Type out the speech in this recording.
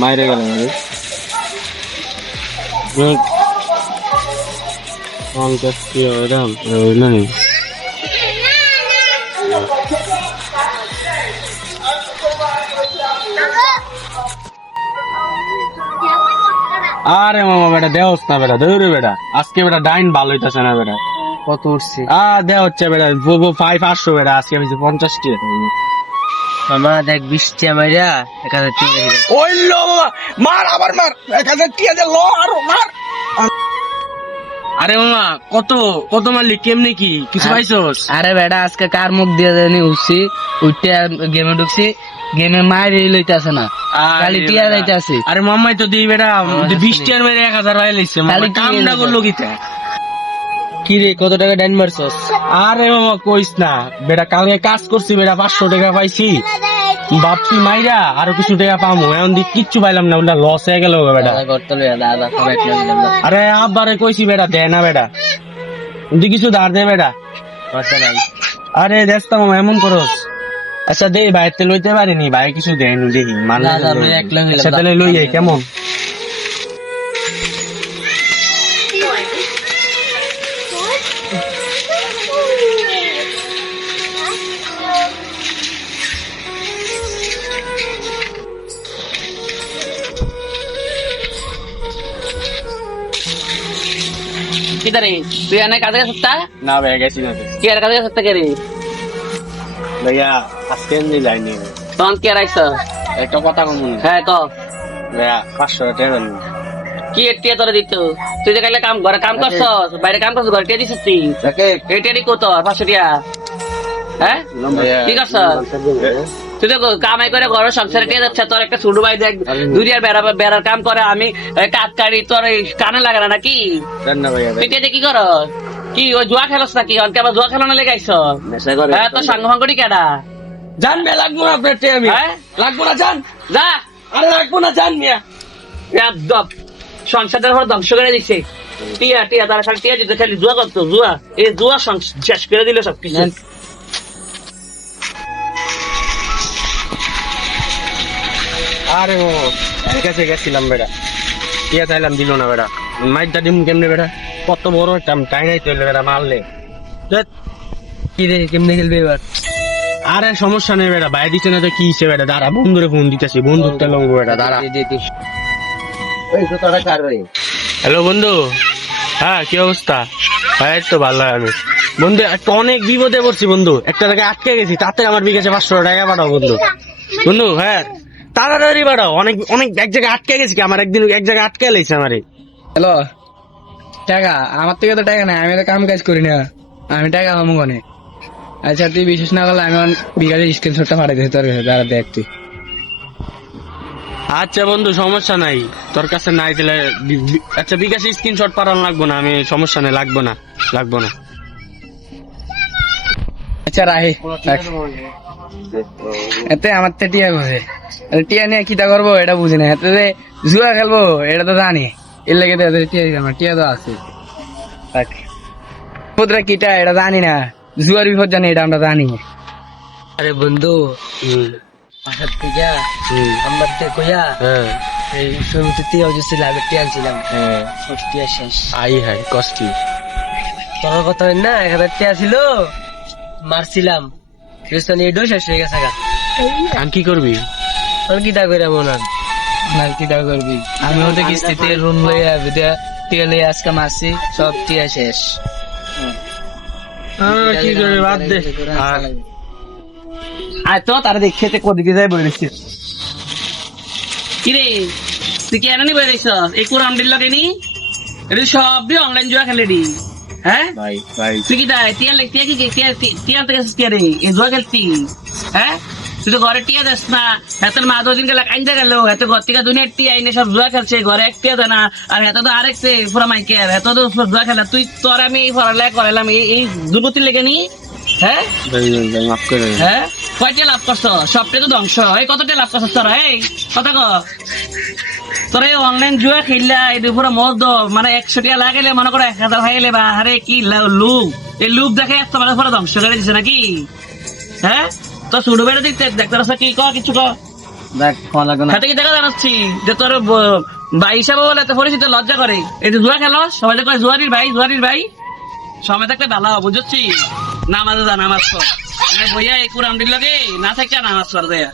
মাইরে গেল নাই। আরে মামা বেটা দেওস না বেটা দৌড়ে বেটা আজকে বেটা ডাইন ভালো হইতাছে না বেটা। কত উঠছে? দেওয়া হচ্ছে বেটা 500 বেটা আজকে আমি 50 টাকা মামা দেখ 20 টাকা মাইরা 1000 টাকা ওই লো বাবা মার আবার মার 1000 টাকা দে লো আর মার। আরে মামা কত কত মারলি কেমনে কি কিছু পাইছস? আরে বেটা আজকে কার মুখ দিয়ে জানি উঠছি উঠতে গেমে ঢুকছি গেমে মায়ের লইতাছে না খালি টিয়া যাইতাছে। আরে মাম্মাই তো দিই বেটা 20 টাকার মেরে 1000 পাই লইছে খালি কামটা করলো কিটা? কি রে কত টাকা ডাইন মারছস? আরে মামা কইস না বেটা কালকে কাজ করছি বেটা 500 টাকা পাইছি বাপি মাইরা আরো কিছু টাকা পামু এখন দি কিচ্ছু পাইলাম না ওটা লস হয়ে গেল বেটা। আরে আব্বারে কইছি বেটা দে না বেটা তুই কিছু ধার দে বেটা। আরে দেখ মামা এমন করস। আচ্ছা দে বাইরে লইতে পারিনি ভাই কিছু দেয়নি দেখি মানে লই যাই কেমন? কিদারে তুই এনে কাজে গেছতা? না ভাই গেছি না কি আর কাজে গেছতা কে রে? ভাইয়া আজকে এমনি যাইনি তখন কি আর আইছ? একটা কথা কম হ্যাঁ ক ভাইয়া 500 টাকা দেন। কি টিয়া তোরা দিত? তুই যে কাইলে কাম ঘরে কাম করছস বাইরে কাম করছস ঘরে টিয়া দিছিস তুই? এই টিয়া দি কত 500 টাকা? হ্যাঁ কি করছস তুই? তো কামাই করে ঘর সংসারে টিয়া যাচ্ছে তোর একটা ছোট ভাই দেখ দুনিয়ার বেড়ার কাম করে আমি কাঠ কাটি তোর কানে লাগে না নাকি? তুই টিয়া দিয়ে কি কর? কি ওই জুয়া খেলস নাকি? অনকে আবার জুয়া খেলানো লেগাইছ? হ্যাঁ তোর সাঙ্গ ফাঙ্গটি কেডা? জানবে লাগবো না আপনার টিয়া আমি লাগবো না জান যা আরে লাগবো না জান মিয়া একদম সংসারটার পর ধ্বংস করে দিচ্ছে। টিয়া টিয়া তারা খালি টিয়া দিতে খালি জুয়া করতো জুয়া এই জুয়া শেষ করে দিল সবকিছু। আরে ও কাছে গেছিলাম বেটা টিয়া চাইলাম দিল না বেটা মাইকটা দিম কেমনে বেটা কত বড় একটা টাই নাই চলে বেটা মারলে কি রে কেমনে খেলবে এবার? আরে সমস্যা নেই বেটা বাইরে দিচ্ছে না তো কি হিসেবে বেটা দাঁড়া বন্ধুরে ফোন দিতেছি বন্ধুরটা লঙ্গ বেটা দাঁড়া। হ্যালো বন্ধু হ্যাঁ কি অবস্থা? ভাই তো ভালো আমি বন্ধু একটা অনেক বিপদে পড়ছি বন্ধু একটা জায়গায় আটকে গেছি তাতে আমার বিকাশে 500 টাকা পাঠাও বন্ধু। বন্ধু হ্যাঁ তাড়াতাড়ি পাঠাও অনেক অনেক এক জায়গায় আটকে গেছি কি আমার একদিন এক জায়গায় আটকে লেগেছে আমার। হ্যালো টাকা আমার থেকে তো টাকা নাই আমি তো কাম কাজ করি না আমি টাকা পাবো কোনে? আচ্ছা তুই বিশেষ না করলে আমি বিকালে স্ক্রিনশটটা পাঠাই দিই তোর কাছে দাঁড়া দেখ তুই। আচ্ছা বন্ধু সমস্যা নাই তোর কাছে নাই দিলে আচ্ছা বিকাশে স্ক্রিনশট পাঠানো লাগবো না আমি সমস্যা নেই লাগবো না লাগবো না। আচ্ছা রাহি এতে আমার তো টিয়া ঘরে টিয়া নিয়ে কিটা করবো এটা বুঝি না এতে যে জুয়া খেলবো এটা তো জানি এর লেগে তো টিয়া দিতাম না টিয়া তো আছে পুত্রা কিটা এটা জানি না জুয়ার বিপদ জানি এটা আমরা জানি। আরে বন্ধু পাশার থেকে আমার কইয়া এই সমিতি টিয়া হচ্ছে লাভের টিয়া আনছিলাম টিয়া শেষ আই হাই কষ্টি তোর কথা হয় না 1000 টিয়া ছিল মারছিলাম এটাও শেষ হয়ে গেছে আর কি করবি? তোর কিটা করে মনে আর কিটা করবি? আমি ওদের কিস্তিতে রুম লইয়া টিয়া লইয়া আজকে মারছি সব টিয়া শেষ। কি করবি বাদ দে আর তো তারা দেখতে কোদিকে যাই বলেছি কিরে তুই কি আনি বেরিয়েছ এই কোরআন দিল কেনি এটা সবই অনলাইন জুয়া খেলেডি। হ্যাঁ ভাই ভাই তুই কি দেয় টিয়া টিয়া কি টিয়া থেকে টিয়া রে এই জুয়া খেলতি? হ্যাঁ তুই তো ঘরে টিয়া দেস না এত মা 2 দিন গেলে কাইন্দা গেল এত ঘর থেকে দুনিয়ার টিয়া আইনে সব জুয়া খেলছে ঘরে এক টিয়া দেয় না আর এত তো আরেকছে পুরা মাইকের এত তো জুয়া খেলা তুই তোর আমি পড়ালেখা করালাম এই যুবতীর লেগে নি? হ্যাঁ মাফ করে হ্যাঁ কয়টা লাভ করছো? সবটাই তো ধ্বংস এই কতটা লাভ করছো তোরা এই কথা ক তোর এই অনলাইন জুয়া খেললা এই পুরো মদ মানে 100 টাকা লাগাইলে মনে করো 1000 খাইলে বা আরে কি লুপ এই লুপ দেখে এত বড় পুরো ধ্বংস করে দিছে নাকি হ্যাঁ তো শুরু বেড়ে দিতে দেখতে রাস্তা কি কিছু হাতে কি দেখা জানাচ্ছি যে তোর ভাই হিসাবে বলে তো পরিচিত লজ্জা করে এই যে জুয়া খেলো সবাই কয় জুয়ারির ভাই সময় থাকলে ভালো বুঝছি নামাজ নামাজ বইয়া এই কোরআন দিল না থাকে নামাজ পড় দেয়া